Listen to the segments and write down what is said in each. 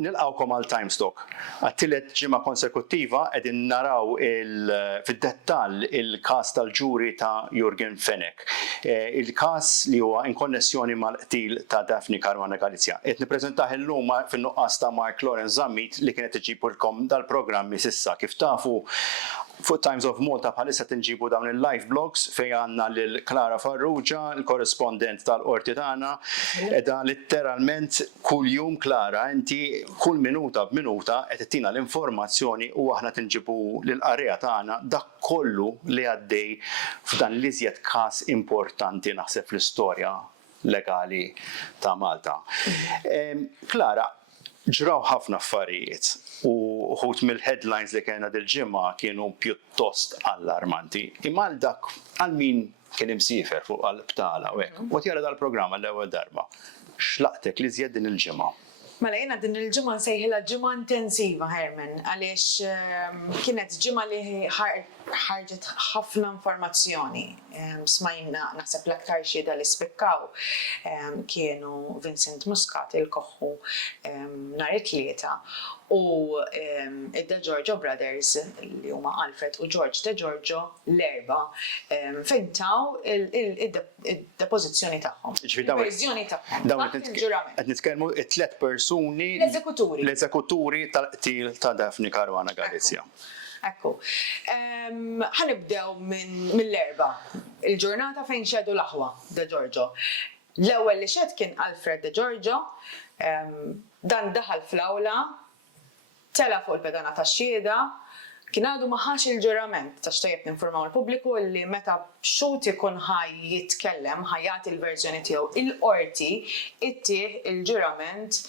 Nilqawkom għal Timestock. Għat-tielet ġimgħa konsekuttiva qegħdin naraw fid-dettall il-każ tal-ġuri ta' Yorgen Fenech. Il-każ li huwa in konnessjoni mal-qtil ta' Daphne Caruana Galizia. Qed nippreżentah illum fin-nuqqas ta' Mark Lawrence Zammit li kienet iġibulkom dal-programmi sissa. Kif tafu fuq Times of Malta bħalissa tinġibu dawn il-live blogs fejn għandna lil Clara Farrugia, il-korrespondent tal-qorti tagħna, edha letteralment kuljum Clara, inti kull minuta b'minuta qed tittina l-informazzjoni u aħna tinġibu lill-qarrija tagħna dak kollu li għaddej f'dan l-iżjed każ importanti naħseb fl-istorja legali ta' Malta. Clara, ġraw ħafna affarijiet u ħut mill-headlines li kena dil-ġimma kienu pjuttost allarmanti. Imma dak għal min kien imsifer fuq għal-btala u hekk. U tjara dal-programma l-ewwel darba. Xlaqtek li żjed din il-ġimma? Mela jiena din il-ġimgħa nsejħilha ġimgħa intensiva, Herman, għaliex kienet ġimgħa li ħarġet ħafna informazzjoni. Smajna naħseb l-aktar xieda li spikkaw kienu Vince Muscat, il-Koħħu nhar it-tlieta u id-Degiorgio Brothers li huma Alfred u George Degiorgio l-erba' fejn taw id-depożizzjoni tagħhom. Il-verżjoni tagħhom. Qed nitkellmu t-tliet persuni l-eżekuturi tal-qtil ta' Daphne Caruana Galizia. Ekku. Ħanibdew mill-erba' il-ġurnata fejn xedu l-aħwa Degiorgio. L-ewwel li xed kien Alfred Degiorgio, dan daħal fl-awla, tela fuq il-pedana tax-xhieda, kien għadu maħax il-ġurament ta' xtajjeb ninformaw il-pubbliku li meta xut ikun ħaj jitkellem, ħajjat il-verżjoni tiegħu il-qorti ittieħ il-ġurament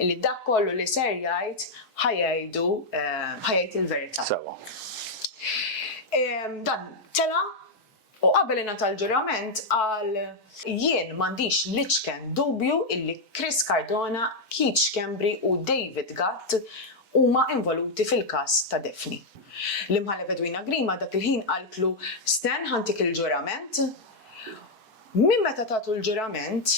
li dak kollu li ser jgħid ħajjgħid il-verità. Sewa. Dan tela u qabel ingħata l-ġurament għal jien m'għandix liċken dubju illi Chris Cardona, Keith Schembri u David Gatt huma involuti fil-każ ta' Daphne. L-imħallef Edwina Grima dak il-ħin qaltlu Stan ħantik il-ġurament. Min meta tagħtu l-ġurament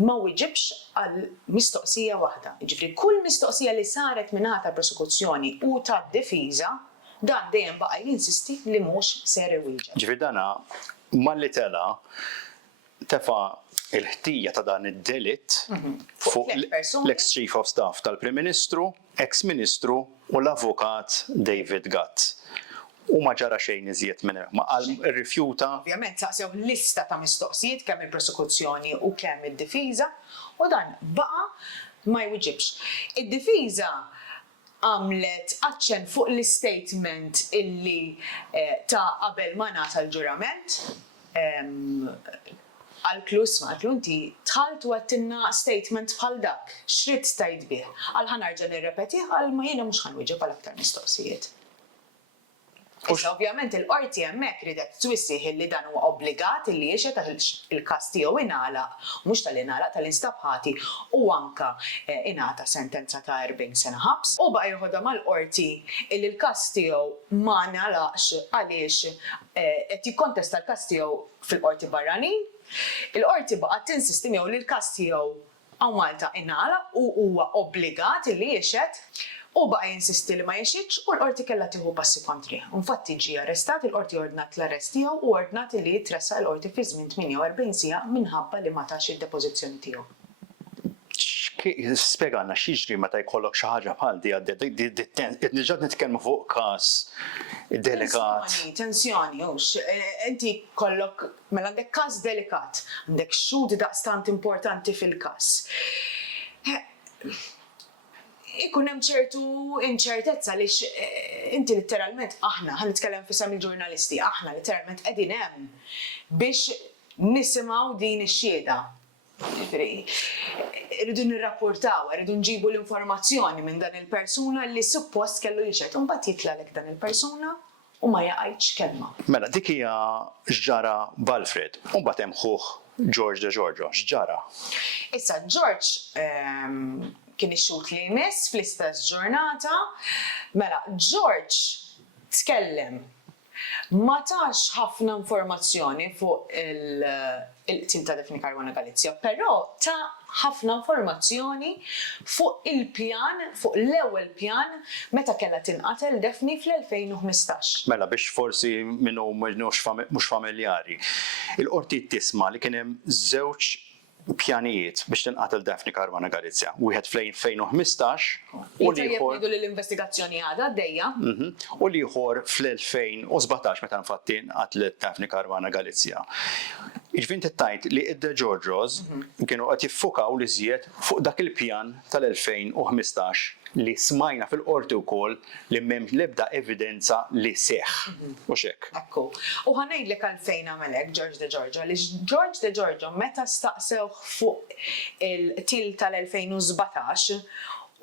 ma wieġibx għal mistoqsija waħda. Jiġifieri kull mistoqsija li saret mingħata prosekuzzjoni u tad-difiża dan dejjem baqa' jinsisti li mhux ser iwieġeb. Ġifieri dana malli tela tefa' il-ħtija ta' dan id-delitt fuq l-ex Chief of Staff tal-Prim Ministru, ex-Ministru u l-Avukat David Gatt. U ma ġara xejn iżjed minn hekk, ma qal irrifjuta. Ovvjament saqsew lista ta' mistoqsijiet kemm il-prosekuzzjoni u kemm id-difiża u dan baqa' ma jwiġibx. Id-difiża għamlet aċċen fuq l-istatement illi ta' qabel ma nagħta l-ġurament għal-klu għal-klu inti tħaltu għattinna statement bħal dak, xrid tajt bih, għal-ħanarġa nirrepeti, għal-ma jena mux ħanwiġib għal-aktar mistoqsijiet. Issa ovvjament il-qorti hemmhekk ridet twissih li dan huwa obbligat li jiexet il-każ tiegħu ingħalaq, mhux tal-ingħalaq tal-instabħati u anke ingħata sentenza ta' 40 sena ħabs. U baqa' jieħodha mal-qorti li l-każ tiegħu ma ngħalaqx għaliex qed jikkontesta l-każ tiegħu fil-qorti barranin. Il-qorti baqa' tinsisti miegħu li l-każ tiegħu hawn Malta ingħalaq u huwa obbligat li jiexet. U baqa' jinsisti li ma jiexitx u l-qorti kellha tieħu passi kontri. Infatti ġie arrestat, il-qorti ordnat l-arrest tiegħu u ordnat li jitressaq l-qorti fi żmien 48 siegħa minħabba li ma tax id-depożizzjoni tiegħu. Spjegana x'jiġri meta jkollok xi ħaġa bħal di għaddiet. Niġġad nitkellmu fuq każ delikat. Tensjoni, inti kollok mela għandek każ delikat, għandek xhud daqstant importanti fil-każ. Ikun hemm ċertu inċertezza li inti letteralment aħna ħanitkellem fisem il-ġurnalisti, aħna letteralment qegħdin hemm biex nisimgħu din ix-xhieda. Irridu nirrapportaw, irridu nġibu l-informazzjoni minn dan il-persuna li suppost kellu jiexet, u mbagħad jitlalek dan il-persuna u ma jaqgħidx kelma. Mela dik hija x'ġara b'Alfred, u mbagħad hemm ħuh George Degiorgio, x'ġara? Issa George kien ix-xut li jmiss fl-istess ġurnata, mela George tkellem ma tax ħafna informazzjoni fuq il-qtil ta' Daphne Caruana Galizia, però ta' ħafna informazzjoni fuq il-pjan, fuq l-ewwel pjan meta kellha tinqatel Daphne fl-2015. Mela biex forsi minnu mhux familjari. Il-qorti tisma' li kien hemm żewġ pjanijiet biex tinqatel Daphne Caruana Galizia. Wieħed fl-2015 u liħor li l-investigazzjoni għadha għaddejja. U liħor fl-2017 meta infatti nqatlet Daphne Caruana Galizia. Iġvin tajt li id-Degiorgios kienu qed jiffukaw li żjed fuq dak il-pjan tal-2015 li smajna fil-qorti wkoll li m'hemmx l-ebda evidenza li seħħ. U x'hekk. Ekku. U ħanejdlek għalfejn għamelek George Degiorgio, li George Degiorgio meta staqsew fuq il-til tal-2017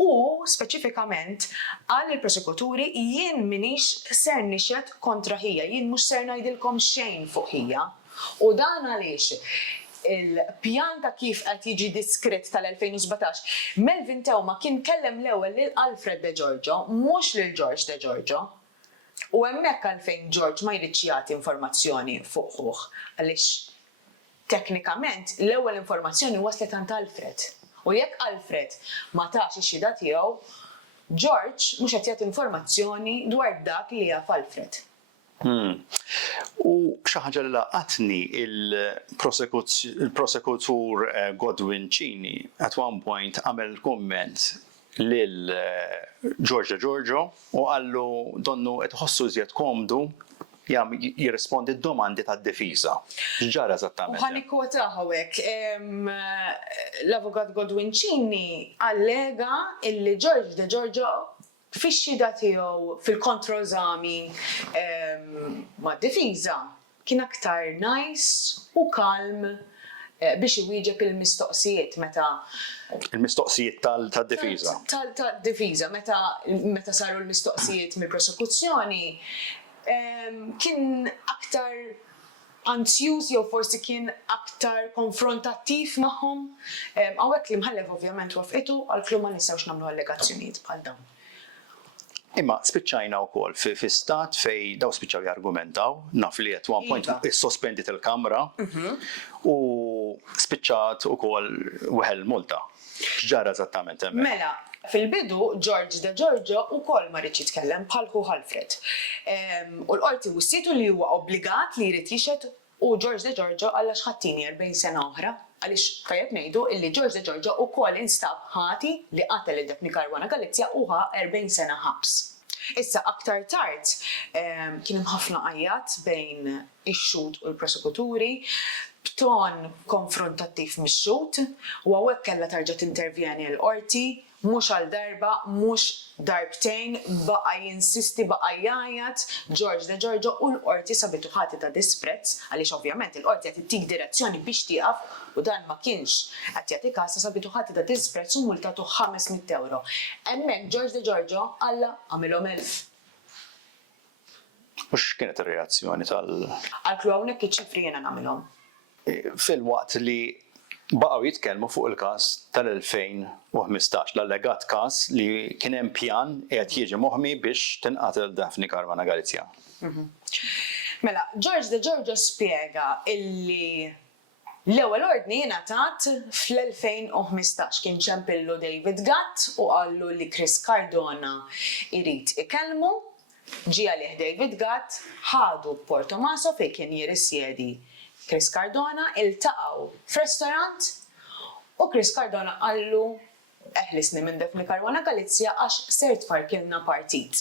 u speċifikament għal il-prosekuturi jien minix ser nixed kontra ħija, jien mhux ser ngħidilkom xejn fuq ħija. U dan għaliex il-pjan ta' kif qed jiġi diskritt tal-2017 Melvin Tewma kien kellem l-ewwel lil Alfred Degiorgio, mhux lil George Degiorgio. U hemmhekk għalfejn George ma jridx jagħti informazzjoni fuq ħuħ għaliex teknikament l-ewwel informazzjoni waslet għand Alfred. U jekk Alfred ma tax ix-xhieda tiegħu, George mhux qed jagħti informazzjoni dwar dak li jaf Alfred. U xi ħaġa li laqatni il-prosekutur Godwin Cini at one point għamel kumment lil George Degiorgio u għallu donnu qed iħossu żjed komdu jirrispondi d-domandi tad-difiża. X'ġara eżattament? Ħanikwota hawnhekk. L-avukat Godwin Cini allega illi George Degiorgio fix-xhieda tiegħu fil-kontrożami mad-difiża kien aktar nice u kalm biex iwieġeb il-mistoqsijiet meta il-mistoqsijiet tad-difiża. Tad-difiża meta saru l-mistoqsijiet mill-prosekuzzjoni kien aktar anzjuż jew forsi kien aktar konfrontattiv magħhom. Hawnhekk li mħallef ovvjament wafqitu għalkemm ma nistgħux nagħmlu allegazzjonijiet bħal dawn. Imma spiċċajna wkoll fi stat fej daw spiċċaw jargumentaw, naf li at one point issospendit il-kamra u spiċċat ukoll weħel multa. X'ġara eżattament hemmhekk? Mela, fil-bidu George Degiorgio ukoll ma rridx jitkellem bħal Alfred. U l-qorti wissietu li huwa obbligat li jrid jixhed u George Degiorgio għalla xħattini 40 sena oħra. Għaliex tajjeb ngħidu illi George Degiorgio ukoll instab ħati li qatel Daphne Caruana Galizia u ħa 40 sena ħabs. Issa aktar tard kien hemm ħafna qajjat bejn ix-xhud u l-prosekuturi b'ton konfrontattiv mix-xhud u hawnhekk kellha tarġa' tintervjeni l-qorti mhux għal darba, mhux darbtejn, baqa' jinsisti baqa' jgħajjad George Degiorgio u l-qorti sabitu ħati ta' disprezz għaliex ovvjament il-qorti qed ittik direzzjoni biex tieqaf u dan ma kienx qed jagħti każ sabitu ħati ta' disprezz u multatu 500 euro. Hemmhekk George Degiorgio alla għamilhom 1000. U x'kienet ir-reazzjoni Għalklu hawnhekk iċ-ċifri jiena nagħmilhom. Fil-waqt li baqgħu jitkellmu fuq il-każ tal-2015, l-allegat każ li kien hemm pjan qed jiġi moħmi biex tinqatel Daphne Caruana Galizia. Mela, George Degiorgio spjega illi l-ewwel ordni ngħatat fl-2015 kien ċempillu David Gatt u qallu li Chris Cardona jrid ikellmu, ġie għalih David Gatt, ħadu Porto Maso fejn kien jirrisjedi Chris Cardona, iltaqgħu f'restorant u Chris Cardona qallu eħlisni minn Daphne Caruana Galizia għax ser tfarkilna partit.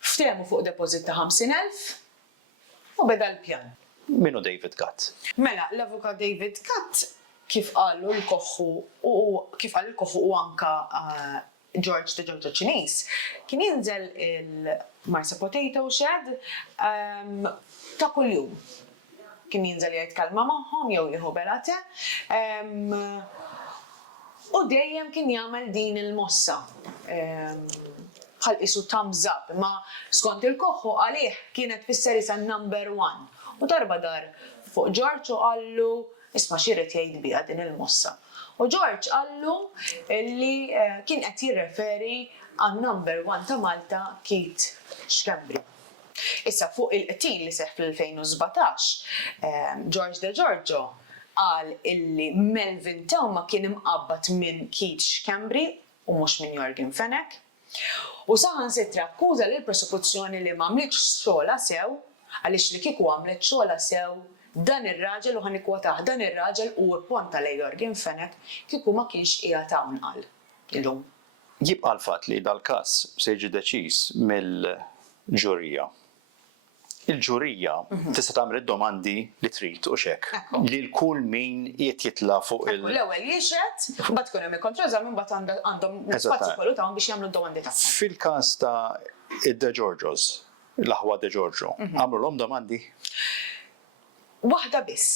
Ftehmu fuq depożit ta' 50,000 u beda l-pjan. Minu David Gatt? Mela, l-avukat David Gatt kif qallu l-Koħħu u anka George Degiorgio Ċiniż kien jinżel il-Marsa Potato Shed ta' kuljum. Kien jinżel jitkalma magħhom jew jieħu belate. U dejjem kien jagħmel din il-mossa. Bħal qisu thumbs up, ma skont il-Koħħu għalih kienet fisser isa number 1. U darba dar fuq George u qallu isma' x'irid jgħid biha din il-mossa. U George qallu li kien qed jirreferi għan number 1 ta' Malta Keith Schembri. Issa fuq il-qtil li seħħ fl-2017, George Degiorgio qal illi Melvin Thelma kien imqabbad minn Keith Schembri u mhux minn Yorgen Fenech. U saħansitra akkuża lill prosekuzzjoni li m'għamlitx xogħla sew għaliex li kieku għamlet xogħla sew dan ir-raġel u ħanikwotah dan ir-raġel u pponta lejn Yorgen Fenech kieku ma kienx qiegħed hawn qal illum. Jibqa' l-fatt li dal-każ se jiġi deċiż mill-ġurija. Il-ġurija tista' tagħmel id-domandi li trid u x'hekk li l-kull min jitla fuq il- L-ewwel jiexed, mbagħad tkun hemm il-kontrożam imbagħad għandhom spazju kollu tagħhom biex jagħmlu d-domandi tagħhom. Fil-każ ta' id-Degiorgios, l-aħwa Degiorgio, għamlu domandi? Waħda biss.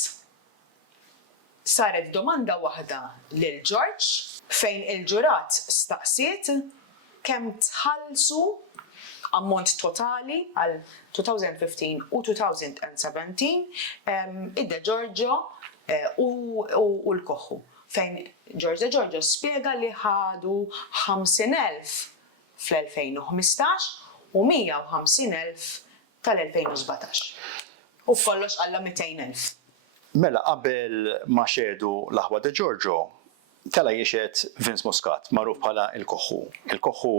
Saret domanda waħda lil George fejn il-ġurat staqsiet kemm tħallsu ammont totali għal 2015 u 2017 id-Degiorgio u l-Koħħu. Fejn George Degiorgio spjega li ħadu 50,000 fl-2015 u 150,000 tal-2017. U kollox għalla 200,000. Mela qabel ma xedu l-aħwa Degiorgio, tela jiexed Vince Muscat, magħruf bħala il-Koħħu. Il-Koħħu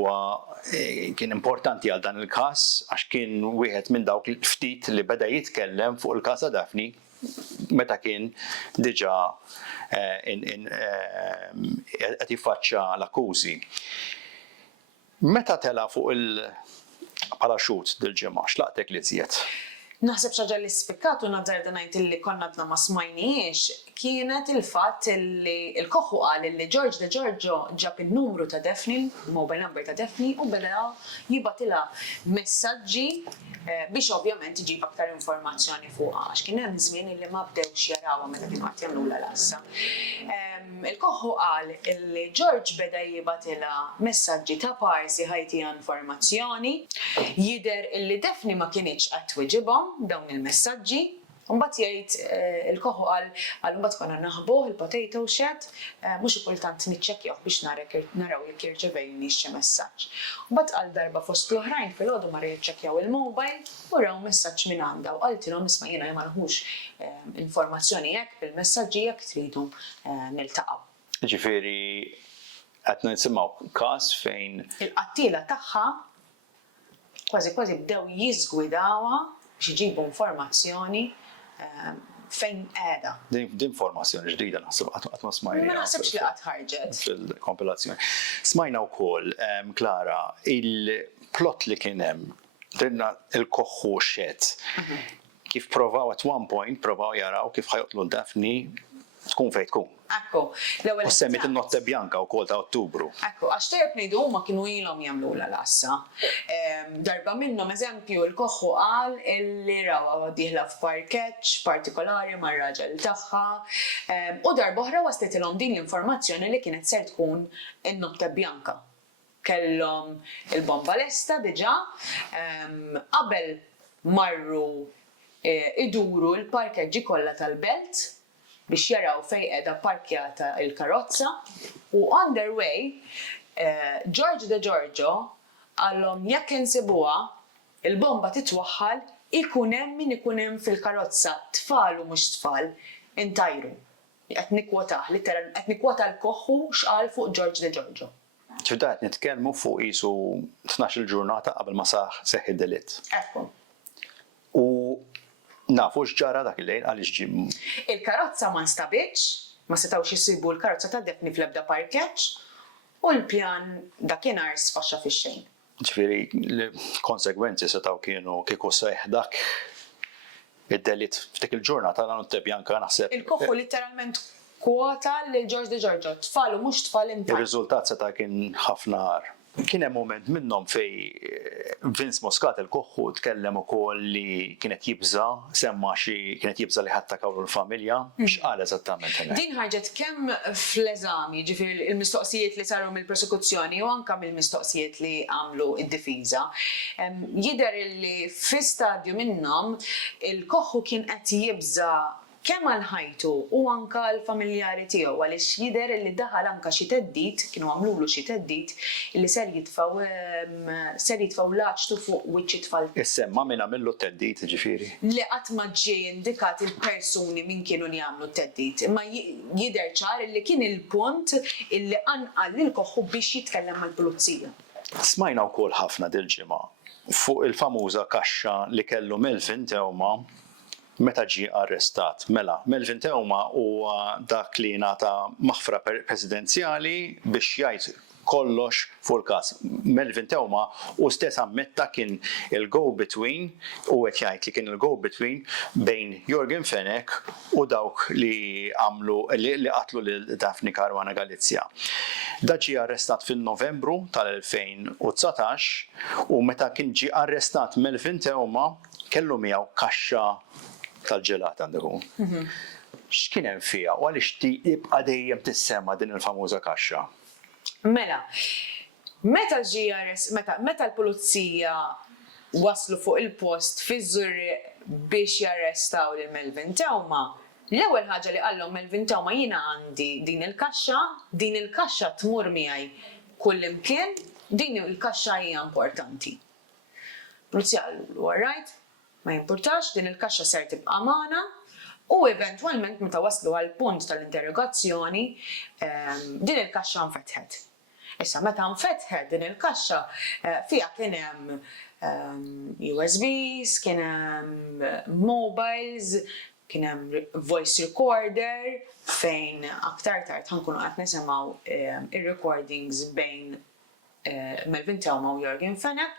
kien importanti għal dan il-każ għax kien wieħed minn dawk il-ftit li beda jitkellem fuq il-każ ta' Daphne meta kien diġà qed jiffaċċja l-akkużi. Meta tela fuq il-paraxut dil-ġimgħa x'laqtek li żjed? Naħseb xaġa li spikkatu nazzarda ngħid illi konna għadna ma smajniex kienet il-fatt illi il-Koħħu qal illi George Degiorgio ġab in-numru ta' Daphne, mobile number ta' Daphne u beda jibatilha messaġġi biex ovvjament iġib aktar informazzjoni fuqha għax kien hemm żmien illi ma bdewx jarawha meta kienu qed jagħmluha l-assa. Il-Koħħu qal illi George beda jibatilha messaġġi ta' parsi ħajtija informazzjoni, jidher illi Daphne ma kienx qed twiġibhom dawn il-messaġġi, mbagħad jgħid il-Koħħu qal mbagħad konna naħbuh il-potato shed, mhux kultant niċċekkjah biex naraw jekk jirċevejni xi messaġġ. Mbagħad qal darba fost l-oħrajn filgħodu mara jiċċekkjaw il-mobile u raw messaġġ minn għandha u qaltilhom isma' jiena ma nħux informazzjoni hekk bil-messaġġi jekk tridu niltaqgħu. Ġifieri qed nisimgħu każ fejn il-qattiela tagħha kważi bdew jiżgwidawha biex iġibu informazzjoni fejn qiegħda. Din informazzjoni ġdida naħseb qatt ma smajna. Ma naħsibx li qatt ħarġet. Fil-kompilazzjoni. Smajna wkoll, Clara, il-plot li kien hemm drinna il-Koħħu xed. Kif provaw at one point, provaw jaraw kif ħajoqtlu Daphne tkun fejn tkun. Ekku, l-ewwel. U semmit in-Notte Bjanka wkoll ta' Ottubru. Ekku, għax tajjeb ngħidu huma kienu ilhom jagħmluha l-assa. Darba minnhom eżempju il-Koħħu qal illi rawha dieħla f'parkeġġ partikolari mar-raġel tagħha u darba oħra waslitilhom din l-informazzjoni li kienet ser tkun in-Notte Bjanka. Kellhom il-bomba lesta diġà, qabel marru iduru l-parkeġġi kollha tal-belt biex jaraw fejn qiegħda parkjata il-karozza u on their way George Degiorgio għallhom jekk insibuha il-bomba titwaħħal ikun hemm min ikun hemm fil-karozza tfal u mhux tfal intajru. Qed nikkwotah, literal qed nikkwota l-Koħħu x'qal fuq George Degiorgio. ċudat nitkellmu fuq qisu 12 ġurnata qabel ma seħħ id-delitt. Ekku. U nafu x'ġara dak il-lejl għaliex ġim. Il-karozza ma nstabitx, ma setgħux jisibu l-karozza ta' Daphne fl-ebda parkeġġ u l-pjan dakinhar sfaxxa fix-xejn. Ġifieri l-konsegwenzi setgħu kienu kieku seħħ dak id-delitt f'dik il-ġurnata ta' Notte Bjanka naħseb. Il-Koħħu litteralment kwota lil George Degiorgio, tfal u mhux tfal intajru. Ir-riżultat seta' kien ħafna ħar. Kien hemm mument minnhom fej Vince Muscat il-Koħħu tkellem ukoll li kienet jibża, semma kienet jibża li ħattakaw l-familja. X'qal eżattament hemmhekk? Din ħarġet kemm fl-eżami, ġifieri il-mistoqsijiet li saru mill-prosekuzzjoni u anke mill-mistoqsijiet li għamlu id-difiża. Jidher li fi stadju minnhom il-Koħħu kien qed jibża kemm għal ħajtu u anka l-familjari tiegħu għaliex jidher li daħal anka xi teddid, kienu għamlulu xi teddid li ser jitfgħu laċtu fuq wiċċ it-tfal. Issemma min għamillu t-teddid ġifieri. Li qatt ma ġie indikat il-persuni min kienu li jagħmlu t-teddid, imma jidher ċar li kien il-punt illi anqal il-Koħħu biex jitkellem mal-pulizija. Smajna wkoll ħafna dil-ġimgħa fuq il-famuża kaxxa li kellu Melvin Teuma meta ġie arrestat. Mela, Melvin Teuma huwa dak li ngħata maħfra presidenzjali biex jgħid kollox fuq il-każ. Melvin Teuma u stess ammetta kien il-go-between u qed jgħid li kien il-go-between bejn Yorgen Fenech u dawk li qatlu lil Daphne Caruana Galizia. Da ġie arrestat fin-Novembru tal-2019 u meta kien ġie arrestat Melvin Teuma kellu miegħu kaxxa tal-ġelat għandeku. X'kien hemm fiha u għaliex tibqa' dejjem tissemma din il-famuża kaxxa? Mela, meta l-pulizija waslu fuq il-post fi Żurriq biex jarrestaw lil Melvin Teuma, l-ewwel ħaġa li qallhom Melvin Teuma jiena għandi din il-kaxxa tmur miegħi kullimkien, din il-kaxxa hija importanti. Pulizija qalu all right, ma jimpurtax, din il-kaxxa ser tibqa' magħna u eventwalment meta waslu għal punt tal-interrogazzjoni din il-kaxxa nfetħet. Issa meta nfetħet din il-kaxxa fiha kien hemm USBs, kien hemm mobiles, kien hemm voice recorder fejn aktar tard ħankunu qed nisimgħu ir-recordings bejn Melvin Teuma u Yorgen Fenech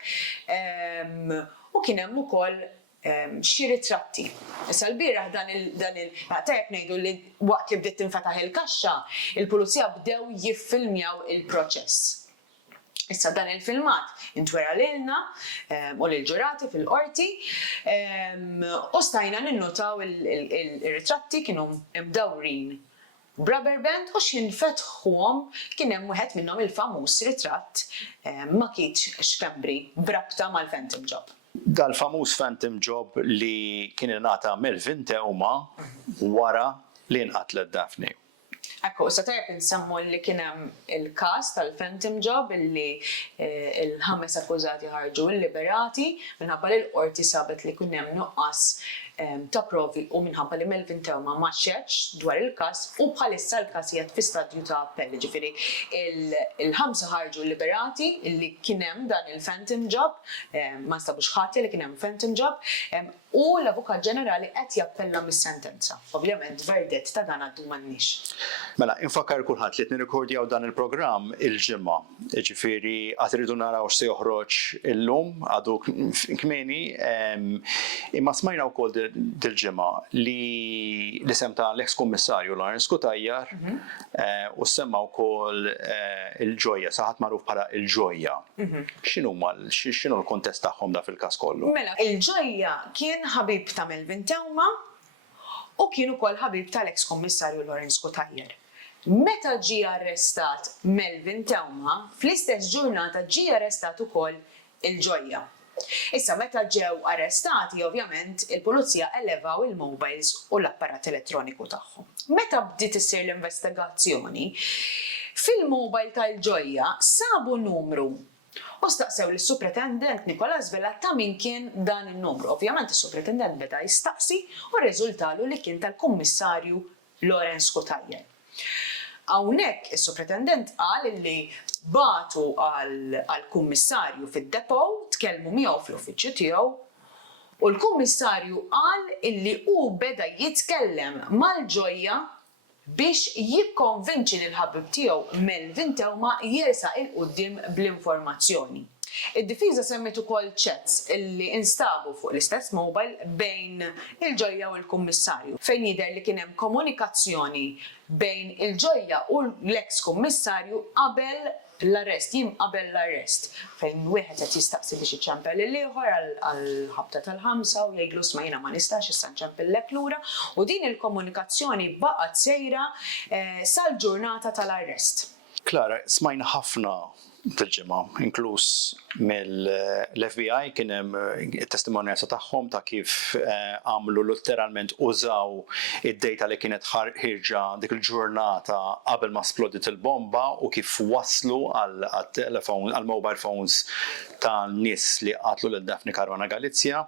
u kien hemm ukoll xi ritratti. Issa l-bieraħ dan il-tajjeb ngħidu li waqt li bdiet tinfetaħ il-kaxxa, il-pulizija bdew jiffilmjaw il-proċess. Issa dan il-filmat intwera lilna u lil-ġurati fil-qorti u stajna ninnotaw il-ritratti kienu mdawrin rubber band u x'infetħuhom kien hemm wieħed minnhom il-famuż ritratt ma kienx Schembri brabta mal-Phantom Job. Dal-famuż Phantom Job li kien ingħata Melvin Teuma wara li nqatlet Daphne. Ekku, sa tajjeb insemmu li kien hemm il-każ tal-Phantom Job illi il-5 akkużati ħarġu liberati minħabba li l-qorti sabet li kien hemm nuqqas ta' provi u minħabba li Melvin Teuma ma xeċ dwar il-każ u bħalissa l-każ qiegħed fi stadju ta' appell. Ġifieri il-5 ħarġu liberati illi kien hemm dan il-Phantom Job, ma nstabux ħati li kien hemm Phantom Job u l-Avukat Ġenerali qed jappella mis-sentenza. Ovvjament verdett ta' dan għaddu m'għandniex. Mela, infakkar kulħadd li qed nirrekordjaw dan il-programm il-ġimgħa. Ġifieri qatt iridu naraw x'se joħroġ illum għadu kmieni imma smajna wkoll dil-ġimgħa li sem ta' l-eks kummissarju Lawrence Kutajjar u semma wkoll il-ġojja, saħat magħruf bħala il-ġojja. X'inhu l-kuntest tagħhom da fil-każ kollu? Mela, il-ġojja kien ħabib ta' Melvin Teuma u kien ukoll ħabib tal-eks kummissarju Lawrence Kutajjar. Meta ġie arrestat Melvin Teuma, fl-istess ġurnata ġie arrestat ukoll il-ġojja. Issa meta ġew arrestati, ovvjament, il-pulizija elevaw il-mobiles u l-apparat elettroniku tagħhom. Meta bdiet issir l-investigazzjoni, fil-mobile tal-ġojja sabu numru u staqsew lis-Supretendent Nicolas Vella ta' min kien dan in-numru. Ovvjament is-Supretendent beda jistaqsi u rriżultalu li kien tal-Kummissarju Lawrence Kutajjar. Hawnhekk is-Supretendent qal li batu għall-Kummissarju fid-depot, tkellmu miegħu fl-uffiċċju tiegħu u l-Kummissarju qal illi hu beda jitkellem mal-ġojja biex jikkonvinċi lill-ħabib tiegħu Melvin Teuma jersaq il-quddiem bl-informazzjoni. Id-difiża semmet ukoll chats illi instabu fuq l-istess mobile bejn il-ġojja u l-kummissarju fejn jidher li kien hemm komunikazzjoni bejn il-ġojja u l-eks kummissarju qabel l-arrest fejn wieħed qed jistaqsi biex iċċempel il-ieħor għall-ħabta tal-5 u jgħidlu isma' jiena ma nistax issa nċempillek lura u din il-komunikazzjoni baqgħet sejra sal-ġurnata tal-arrest. Clara, smajna ħafna fil-ġimgħa, inkluż mill-FBI kien hemm it-testimonjanza tagħhom ta' kif għamlu literalment użaw id-data li kienet ħirġa dik il-ġurnata qabel ma splodit il-bomba u kif waslu għal-mobile phones ta' nies li qatlu lil Daphne Caruana Galizia.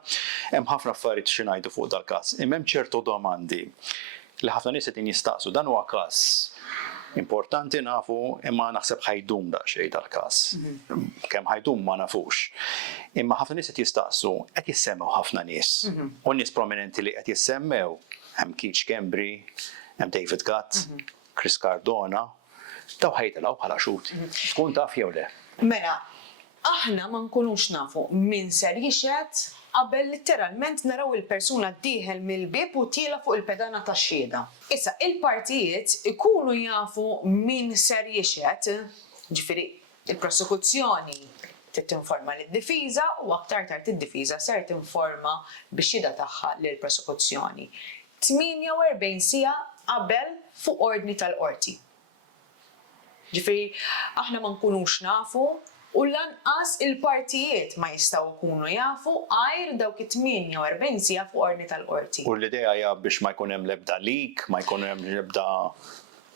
Hemm ħafna affarijiet xi ngħidu fuq dal-każ. Imma hemm ċertu domandi li ħafna nies qed jistaqsu dan huwa każ importanti nafu imma naħseb ħajdum daqsxejn tal-każ. Kemm ħajdum ma nafux. Imma ħafna nies qed jistaqsu qed jissemmew ħafna nies. U nies prominenti li qed jissemmew hemm Schembri, hemm David Gatt, Cardona, daw ħajtilgħu bħala xut. Tkun taf jew le? Mela, aħna ma nkunux nafu min ser jixed qabel literalment naraw il-persuna tieħel mill-bieb u tiela fuq il-pedana tax-xhieda. Issa, il-partijiet ikunu jafu min ser jixed, ġifieri il-prosekuzzjoni tinforma lid-difiża u aktar tard id-difiża ser tinforma bix-xhieda tagħha lill-prosekuzzjoni. 48 siegħa qabel fuq ordni tal-qorti. Ġifieri aħna ma nkunux nafu u lanqas il-partijiet ma jistgħu jkunu jafu għajr dawk it-48 siegħa fuq ordni tal-qorti. U l-idea hija biex ma jkun hemm l-ebda leak, ma jkun hemm l-ebda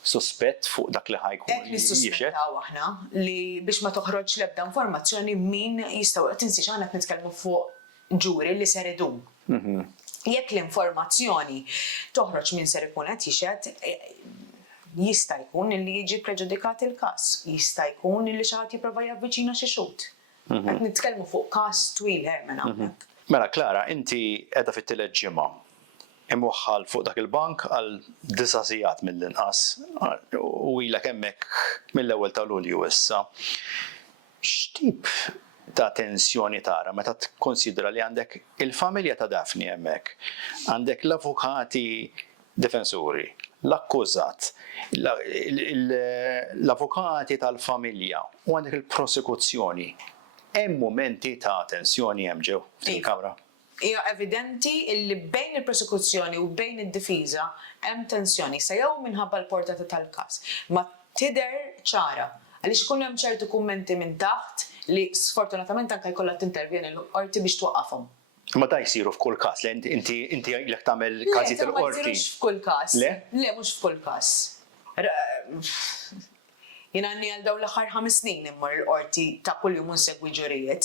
suspett fuq dak li ħajkun Qed nissuspettaw aħna li biex ma toħroġ l-ebda informazzjoni min jistgħu tinsiex aħna qed nitkellmu fuq ġuri li ser idum. Jekk l-informazzjoni toħroġ min ser ikun qed jixed, jista' jkun li jiġi preġudikat il-każ, jista' jkun li xi ħadd jipprova javviċina xi xut. Qed nitkellmu fuq każ twil Herman hawnhekk. Mela Clara, inti qiegħda fit-tielet ġimgħa imwaħħal fuq dak il-bank għal 9 sigħat mill-inqas u ilek hemmhekk mill-ewwel ta' Lulju issa. X'tip ta' tensjoni tara meta tikkonsidra li għandek il-familja ta' Daphne hemmhekk, għandek l-avukati difensuri, l-akkużat, l-avukati tal-familja u għandek il-prosekuzzjoni. Hemm momenti ta' tensjoni hemm ġew fil-kamra. Hija evidenti li bejn il-prosekuzzjoni u bejn id-difiża hemm tensjoni sa jew minħabba l-portata tal-każ. Ma tidher ċara għaliex ikun hemm ċertu kummenti minn taħt li sfortunatament anke jkollha tintervjeni l-qorti biex twaqqafhom. Ma da jsiru f'kull każ, inti jilek tagħmel każijiet il-qorti. Le, mhux f'kull każ. Le? Le, mhux f'kull każ. Jien għandi għal dawn l-aħħar 5 snin immur il-qorti ta' kuljum insegwi ġurijiet.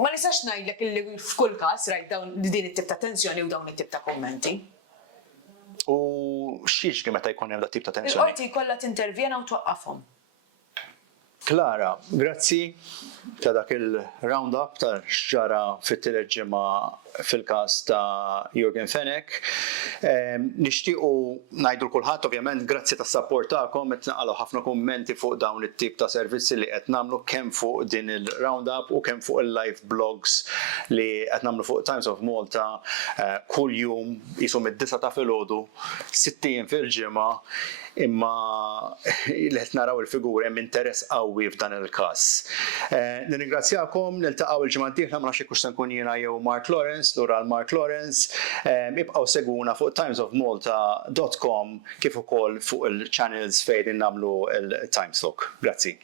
Ma nistax ngħidlek illi f'kull każ rajt dawn din it-tip ta' tensjoni u dawn it-tip ta' kummenti. U x'jiġri meta jkun hemm dat tip ta' tensjoni? Il-qorti jkollha tintervjena u twaqqafhom. Clara, grazzi ta' dak il-roundup ta' xġara fit-tielet ġimgħa fil-każ ta' Yorgen Fenech. Nixtiequ ngħidu kulħadd ovvjament grazzi tas-sapport tagħkom qed naqgħu ħafna kummenti fuq dawn it-tip ta' servizzi li qed nagħmlu kemm fuq din il-roundup u kemm fuq il-live blogs li qed nagħmlu fuq Times of Malta kuljum qishom id-9 ta' filgħodu, 60 fil-ġimgħa. Imma li qed naraw il-figuri hemm interess qawwi f'dan il-każ. Nirringrazzjakom, niltaqgħu il-ġimgħa d-dieħla ma nafx hekk se nkun jiena jew Mark Lawrence, lura Mark Lawrence. Ibqgħu segwuna fuq timesofmalta.com kif ukoll fuq il-channels fejn nagħmlu il-Times Talk. Grazzi.